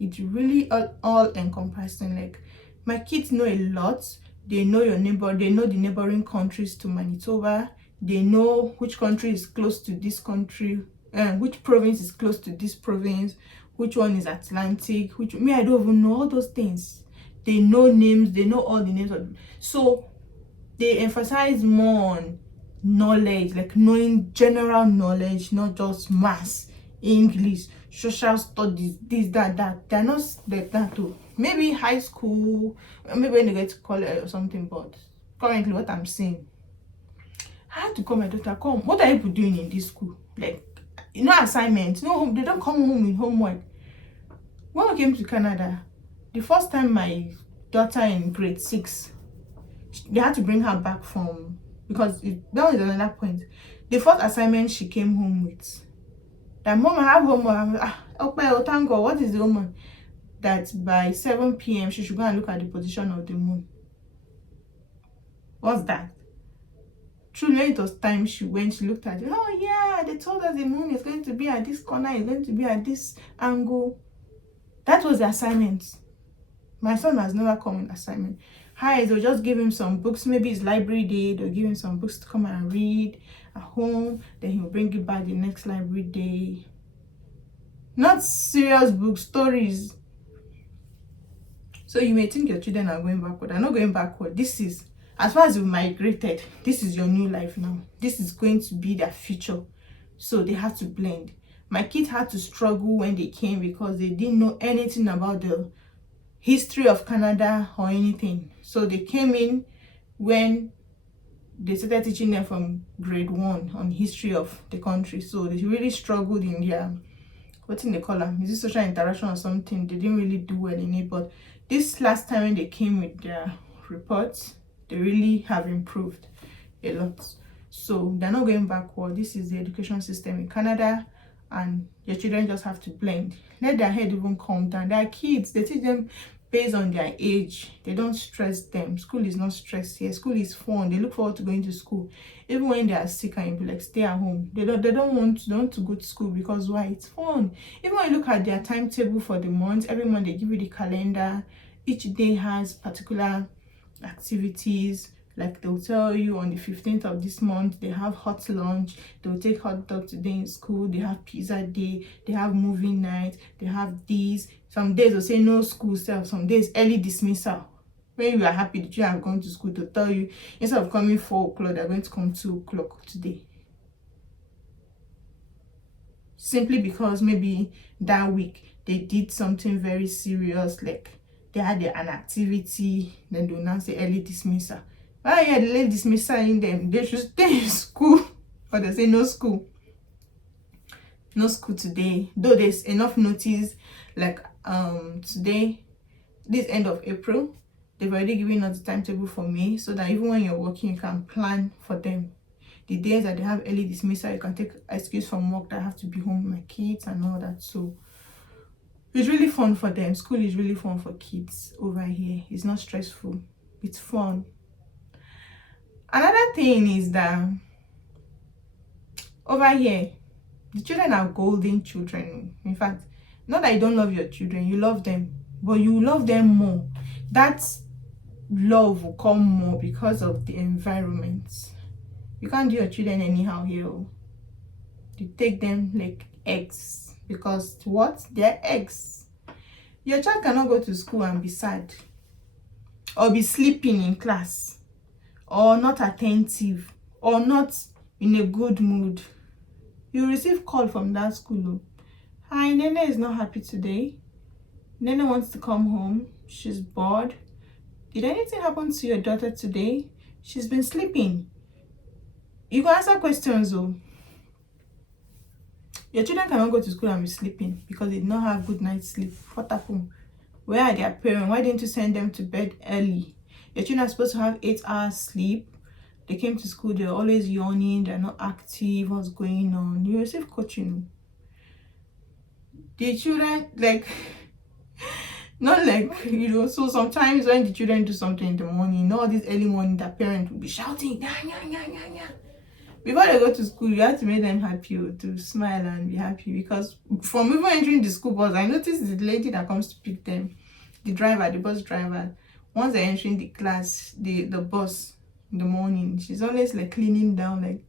It's really all encompassing. Like, my kids know a lot. They know your neighbor. They know the neighboring countries to Manitoba. They know which country is close to this country, which province is close to this province, which one is Atlantic, I don't even know all those things. They know names. They know all the names. So they emphasize more on knowledge, like knowing general knowledge, not just maths, English, social studies, this, that. They're not like that too. Maybe high school, maybe when they get to college or something, but currently what I'm saying, I had to call my daughter, come, what are you doing in this school? Like, assignments, no, they don't come home with homework. When I came to Canada, the first time my daughter in grade 6, they had to bring her back from, because that was another point. The first assignment she came home with, that, Mom, I have homework. Okay, thank God. What is the homework? That by 7 p.m. she should go and look at the position of the moon. What's that? Truly, when it was time, she looked at it. Oh yeah, they told us the moon is going to be at this corner, it's going to be at this angle. That was the assignment. My son has never come with assignment. They'll just give him some books. Maybe it's library day. They'll give him some books to come and read at home. Then he'll bring it back the next library day. Not serious books, stories. So you may think your children are going backward. They're not going backward. This is, as far as you've migrated, this is your new life now. This is going to be their future. So they have to blend. My kids had to struggle when they came because they didn't know anything about the history of Canada or anything. So they came in when they started teaching them from grade 1 on history of the country. So they really struggled in their, what thing they call them, is it social interaction or something? They didn't really do well in it. But this last time when they came with their reports, they really have improved a lot. So they're not going backward. This is the education system in Canada, and your children just have to blend. Let their head even calm down. They are kids. They teach them based on their age. They don't stress them. School is not stress here. School is fun. They look forward to going to school. Even when they are sick and you be like, stay at home. They don't want to go to school, because why? It's fun. Even when you look at their timetable for the month, every month they give you the calendar. Each day has particular activities. Like they'll tell you on the 15th of this month they have hot lunch, they'll take hot dog today in school, they have pizza day, they have movie night, they have these. Some days they'll say no school stuff, some days early dismissal. When you are happy that you have gone to school, to tell you instead of coming 4 o'clock, they're going to come 2 o'clock today. Simply because maybe that week they did something very serious, like they had an activity, then they'll now say early dismissal. Oh yeah, the late dismissal in them, they should stay in school. But they say no school today, though there's enough notice. Like today, this end of April, they've already given us the timetable for May, so that even when you're working, you can plan for them. The days that they have early dismissal, you can take excuse from work that I have to be home with my kids and all that. So it's really fun for them. School is really fun for kids over here. It's not stressful, it's fun. Another thing is that over here, the children are golden children. In fact, not that you don't love your children, you love them, but you love them more. That love will come more because of the environment. You can't do your children anyhow here. You take them like eggs, because what? They're eggs. Your child cannot go to school and be sad, or be sleeping in class, or not attentive, or not in a good mood. You receive call from that school. Hi, Nene is not happy today. Nene wants to come home. She's bored. Did anything happen to your daughter today? She's been sleeping. You can answer questions though. Your children cannot go to school and be sleeping because they did not have good night's sleep. What happened? Where are their parents? Why didn't you send them to bed early? Your children are supposed to have 8 hours sleep. They came to school, they're always yawning, they're not active. What's going on? You receive coaching. The children, like, not like, so sometimes when the children do something in the morning, all this early morning, the parent will be shouting, nah, nah, nah, nah, nah. Before they go to school, you have to make them happy, to smile and be happy. Because from even entering the school bus, I noticed the lady that comes to pick them, the bus driver, once they're entering the class, the bus in the morning, she's always like cleaning down, like,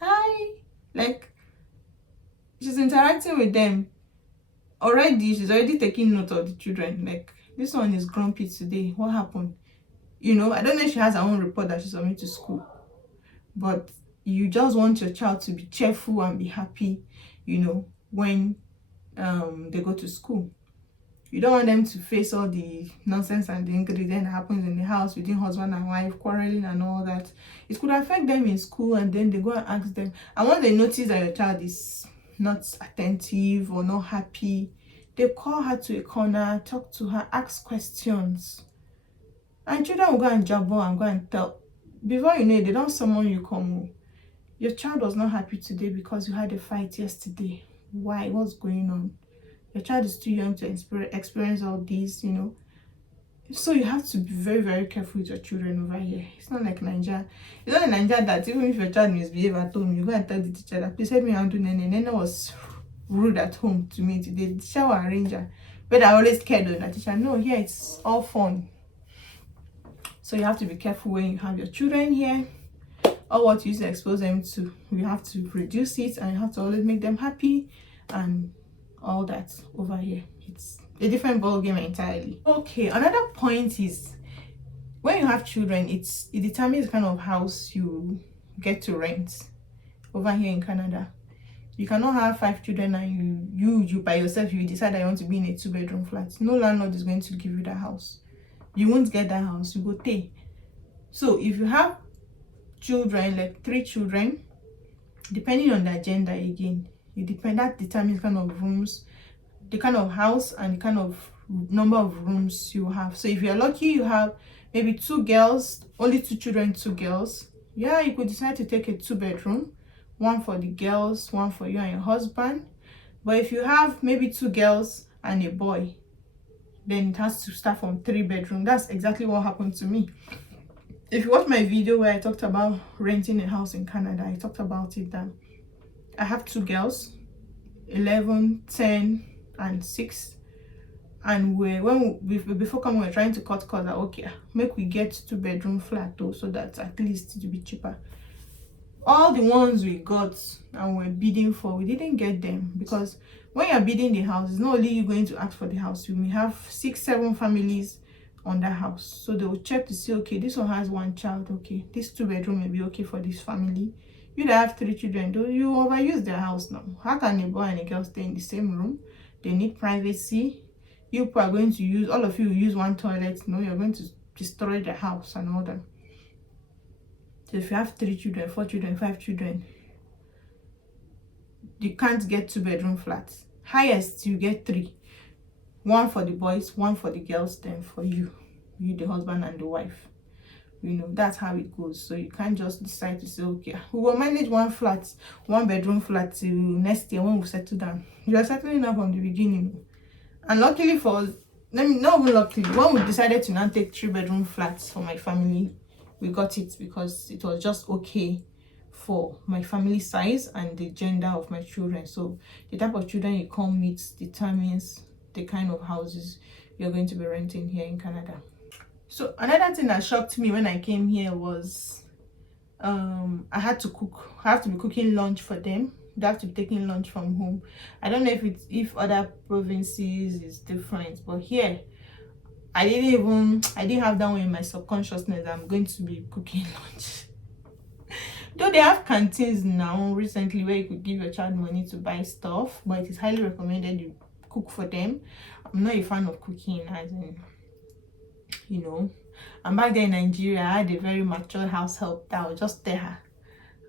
hi, like she's interacting with them. She's already taking note of the children. Like, this one is grumpy today. What happened? I don't know if she has her own report that she submits to school, but you just want your child to be cheerful and be happy, when they go to school. You don't want them to face all the nonsense and the ingredient that happens in the house within husband and wife, quarreling and all that. It could affect them in school, and then they go and ask them. And once they notice that your child is not attentive or not happy, they call her to a corner, talk to her, ask questions. And children will go and jabber and go and tell. Before you know it, they don't summon you come home. Your child was not happy today because you had a fight yesterday. Why? What's going on? Your child is too young to experience all these, So you have to be very, very careful with your children over here. It's not like Nigeria. It's not in Nigeria that even if your child misbehaves at home, you go and tell the teacher that, please help me handle Nene. Nene was rude at home to me today. The teacher will arrange her. But I always cared on that teacher. No, here it's all fun. So you have to be careful when you have your children here. Or what you used to expose them to. You have to reduce it, and you have to always make them happy and all that over here. It's a different ball game entirely. Okay, another point is when you have children, it determines the kind of house you get to rent over here in Canada. You cannot have 5 children and you by yourself, you decide that you want to be in a 2-bedroom flat. No landlord is going to give you that house. You won't get that house, you go pay. So if you have children, like 3 children, depending on their gender, again, that determines kind of rooms, the kind of house, and the kind of number of rooms you have. So if you're lucky, you have maybe 2 girls, only 2 children, 2 girls, yeah, you could decide to take a 2 bedroom, one for the girls, one for you and your husband. But if you have maybe 2 girls and a boy, then it has to start from 3 bedroom. That's exactly what happened to me. If you watch my video where I talked about renting a house in Canada, I talked about it that I have 2 girls, 11, 10, and 6. And before coming, we're trying to cut that, okay, make we get 2 bedroom flat though, so that at least it will be cheaper. All the ones we got and we're bidding for, we didn't get them, because when you're bidding the house, it's not only you going to ask for the house, you may have 6-7 families on that house. So they will check to see, okay, this one has 1 child, okay, this 2 bedroom may be okay for this family. You that have 3 children, though, you overuse their house now. How can a boy and a girl stay in the same room? They need privacy. You are going to use, all of you will use 1 toilet. No, you're going to destroy the house and all that. So if you have 3 children, 4 children, 5 children, you can't get 2 bedroom flats. Highest you get 3. 1 for the boys, 1 for the girls, then for you, the husband and the wife. You know, that's how it goes. So you can't just decide to say, okay, we will manage 1 bedroom flat till next year when we settle down. You are settling up from the beginning. And luckily for us, not even luckily, when we decided to now take 3 bedroom flats for my family, we got it because it was just okay for my family size and the gender of my children. So the type of children you come with determines the kind of houses you're going to be renting here in Canada. So another thing that shocked me when I came here was I had to cook. I have to be cooking lunch for them. They have to be taking lunch from home. I don't know if other provinces is different, but here I didn't have that one in my subconsciousness that I'm going to be cooking lunch. Though they have canteens now recently where you could give your child money to buy stuff, but it is highly recommended you cook for them. I'm not a fan of cooking, as in, you know. And back then in Nigeria, I had a very mature house help that would just tell her,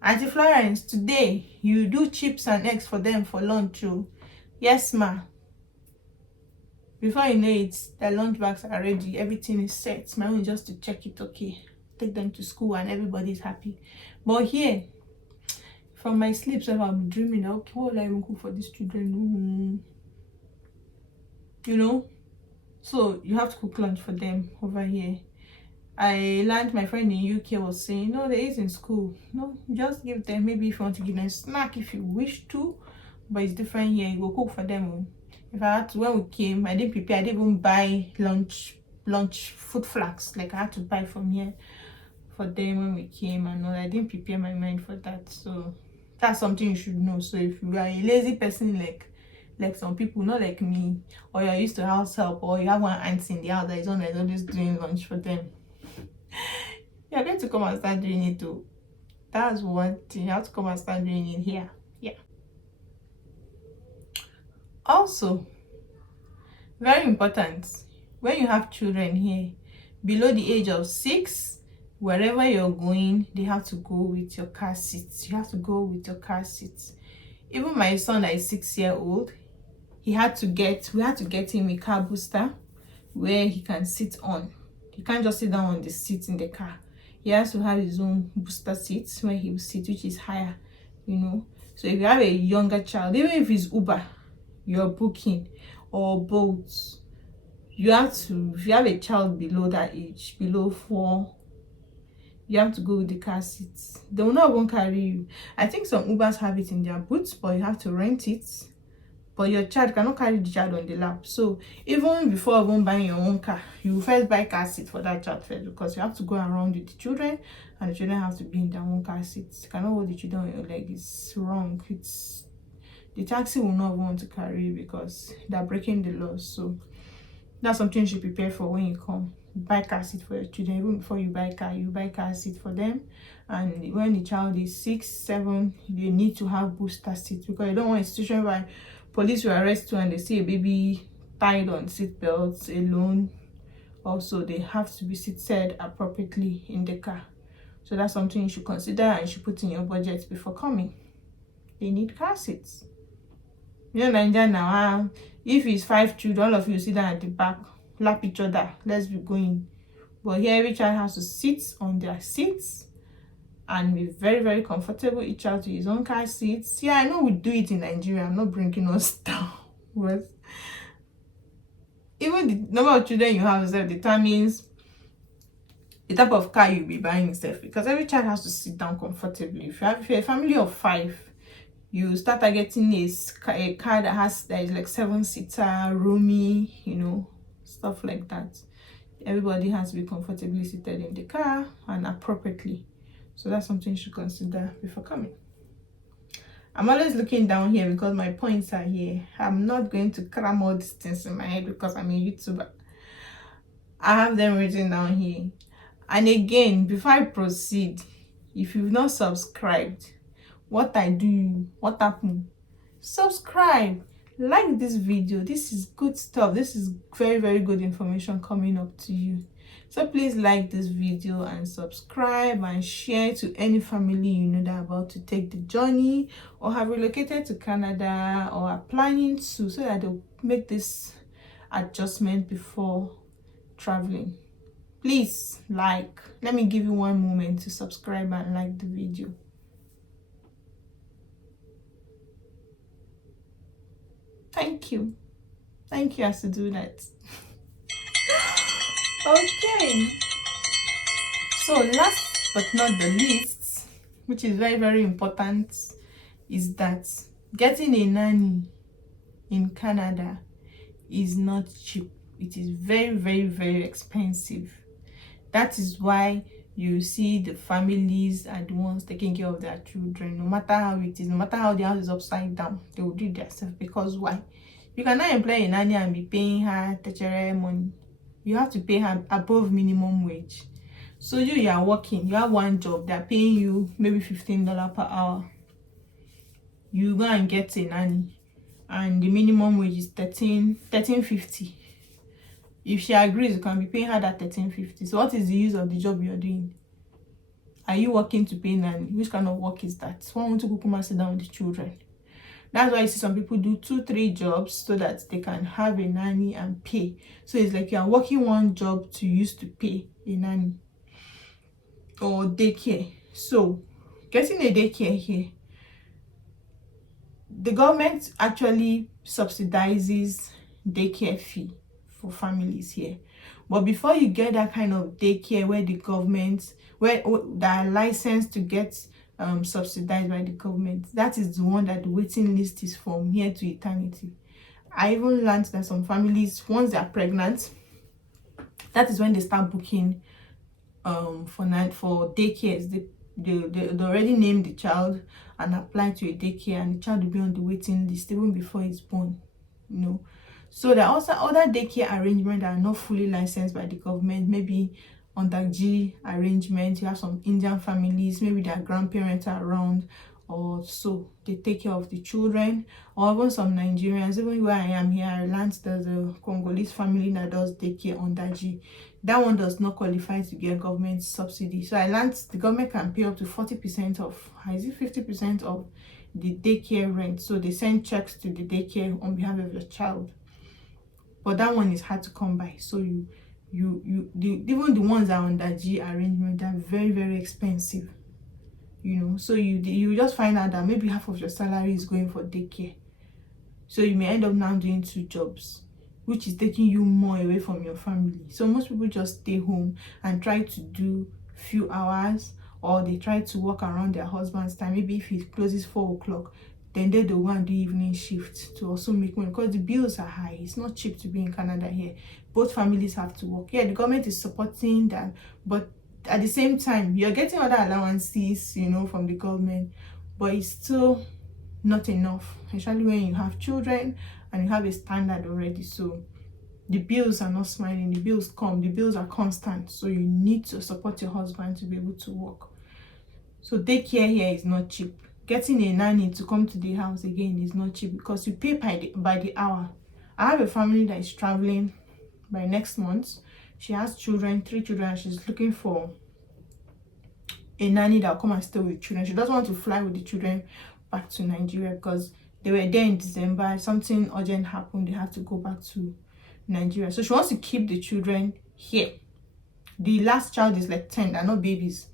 Auntie Florence, today you do chips and eggs for them for lunch. Oh, yes, ma. Before you know it, their lunch bags are ready. Everything is set. My own is just to check it, okay, take them to school, and everybody's happy. But here, from my sleep, so I'm dreaming, okay, what will I even cook for these children? You know, so you have to cook lunch for them over here. I learned, my friend in UK was saying, no, they eat in school. No, just give them, maybe if you want to give them a snack if you wish to, but it's different here. You go cook for them. In fact, when we came, I didn't prepare. I didn't even buy lunch food flags. Like I had to buy from here for them when we came and all. I didn't prepare my mind for that. So that's something you should know. So if you are a lazy person like some people, not like me, or you're used to house help, or you have one auntie in the house that is always doing lunch for them, you're going to come and start doing it too. That's one thing. You have to come and start doing it here. Yeah. Also, very important, when you have children here below the age of 6, wherever you're going, they have to go with your car seats. You have to go with your car seats. Even my son that is 6-year-old, we had to get him a car booster where he can sit on. He can't just sit down on the seat in the car. He has to have his own booster seats where he will sit, which is higher, you know. So if you have a younger child, even if it's Uber you're booking or Bolt, you have to, if you have a child below that age, below 4, you have to go with the car seats. They will not even carry you. I think some Ubers have it in their boots, but you have to rent it. But your child cannot carry the child on the lap. So even before even buying your own car, you first buy car seat for that child first, because you have to go around with the children, and the children have to be in their own car seats. You cannot hold the children on your leg. It's wrong. The taxi will not want to carry you because they're breaking the laws. So that's something you should prepare for when you come. Buy car seat for your children. Even before you buy car, you buy car seat for them. And when the child is 6, 7, they need to have booster seats, because you don't want a situation where police will arrest you and they see a baby tied on seat belts alone Also, they have to be seated appropriately in the car. So that's something you should consider and you should put in your budget before coming. They need car seats. You know, Nigeria now, if it's 5 children, all of you sit down at the back, lap each other, let's be going. But here, every child has to sit on their seats and be very, very comfortable. Each child to his own car seats. Yeah, I know we do it in Nigeria. I'm not bringing us down. But even the number of children you have determines the type of car you'll be buying itself, because every child has to sit down comfortably. If you're a family of 5, you start getting a car that is like 7-seater, roomy, you know, stuff like that. Everybody has to be comfortably seated in the car and appropriately. So that's something you should consider before coming. I'm always looking down here because my points are here. I'm not going to cram all these things in my head because I'm a YouTuber. I have them written down here. And again, before I proceed, if you've not subscribed, what happened? Subscribe, like this video. This is good stuff. This is very, very good information coming up to you. So please like this video and subscribe and share to any family you know that are about to take the journey or have relocated to Canada or are planning to, so that they'll make this adjustment before traveling. Please like. Let me give you one moment to subscribe and like the video. Thank you. Thank you as to do that. Okay. So last but not the least, which is very, very important, is that getting a nanny in Canada is not cheap. It is very, very, very expensive. That is why you see the families are the ones taking care of their children. No matter how it is, no matter how the house is upside down, they will do it themselves. Because why? You cannot employ a nanny and be paying her tertiary money. You have to pay her above minimum wage. So you are working, you have one job, they're paying you maybe $15 per hour. You go and get a nanny and the minimum wage is $13.50. If she agrees, you can be paying her that $13.50. So what is the use of the job you're doing? Are you working to pay nanny? Which kind of work is that? One want to go come and sit down with the children. That's why you see some people do 2-3 jobs so that they can have a nanny and pay. So it's like you are working one job to use to pay a nanny or daycare. So getting a daycare here, the government actually subsidizes daycare fee for families here. But before you get that kind of daycare where the government, where that are licensed to get subsidized by the government, that is the one that the waiting list is from here to eternity. I even learned that some families, once they are pregnant, that is when they start booking for daycares. They already named the child and apply to a daycare, and the child will be on the waiting list even before he's born, you know. So there are also other daycare arrangements that are not fully licensed by the government. Maybe under G arrangement, you have some Indian families, maybe their grandparents are around, or so they take care of the children. Or even some Nigerians, even where I am here, I learned there's a Congolese family that does daycare under G. That one does not qualify to get government subsidy. So I learned the government can pay up to 40% of, is it 50% of the daycare rent. So they send checks to the daycare on behalf of your child. But that one is hard to come by. So even the ones that are under G arrangement, they're very, very expensive, you know. So you just find out that maybe half of your salary is going for daycare. So you may end up now doing 2 jobs, which is taking you more away from your family. So most people just stay home and try to do few hours, or they try to work around their husband's time. Maybe if it closes 4 o'clock, then they go and do evening shift to also make money, because the bills are high. It's not cheap to be in Canada here. Both families have to work. Yeah, the government is supporting that, but at the same time, you're getting other allowances, you know, from the government, but it's still not enough, especially when you have children and you have a standard already. So the bills are not smiling. The bills come. The bills are constant. So you need to support your husband to be able to work. So daycare here is not cheap. Getting a nanny to come to the house again is not cheap, because you pay by the hour. I have a family that is traveling by next month. she has children, 3 children, and she's looking for a nanny that will come and stay with children. She doesn't want to fly with the children back to Nigeria because they were there in December. Something urgent happened, they had to go back to Nigeria. So she wants to keep the children here. The last child is like 10, they're not babies,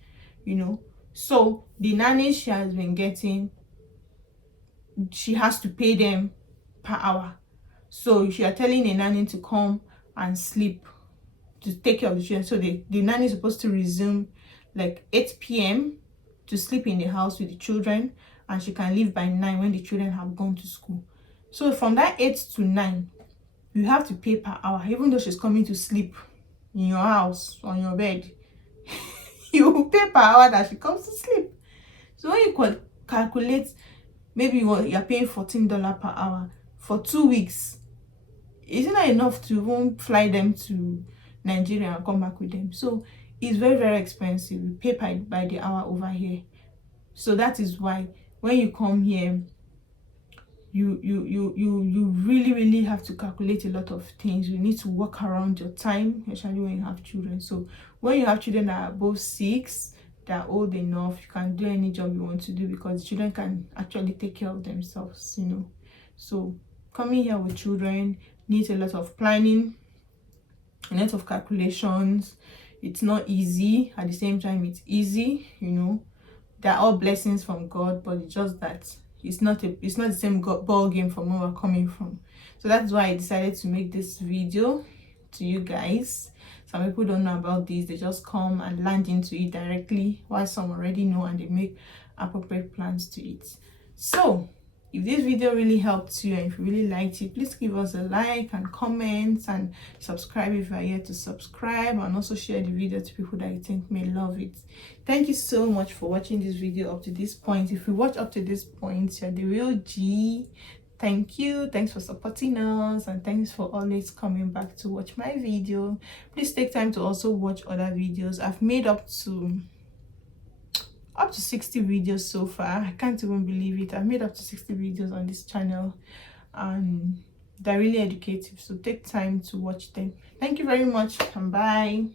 you know. So the nannies she has been getting, she has to pay them per hour. So she are telling a nanny to come and sleep to take care of the children. So the nanny is supposed to resume like 8 p.m. to sleep in the house with the children, and she can leave by 9 when the children have gone to school. So from that 8 to 9, you have to pay per hour, even though she's coming to sleep in your house on your bed. You will pay per hour that she comes to sleep. So when you calculate, maybe you're paying $14 per hour for 2 weeks, isn't that enough to even fly them to Nigeria and come back with them? So it's very, very expensive. We pay by the hour over here. So that is why when you come here, you really, really have to calculate a lot of things. You need to work around your time, especially when you have children. So when you have children that are above 6, they're old enough, you can do any job you want to do because children can actually take care of themselves, you know. So coming here with children needs a lot of planning, a lot of calculations. It's not easy. At the same time, it's easy, you know. They're all blessings from God, but it's just that it's not the same ball game from where we're coming from. So that's why I decided to make this video to you guys. Some people don't know about this, they just come and land into it directly, while some already know and they make appropriate plans to it. So if this video really helped you and if you really liked it, please give us a like and comment and subscribe if you are yet to subscribe, and also share the video to people that you think may love it. Thank you so much for watching this video up to this point. If you watch up to this point, you're the real G. Thank you. Thanks for supporting us, and thanks for always coming back to watch my video. Please take time to also watch other videos. I've made up to 60 videos so far. I can't even believe it. I've made up to 60 videos on this channel, and they're really educative, so take time to watch them. Thank you very much, and bye.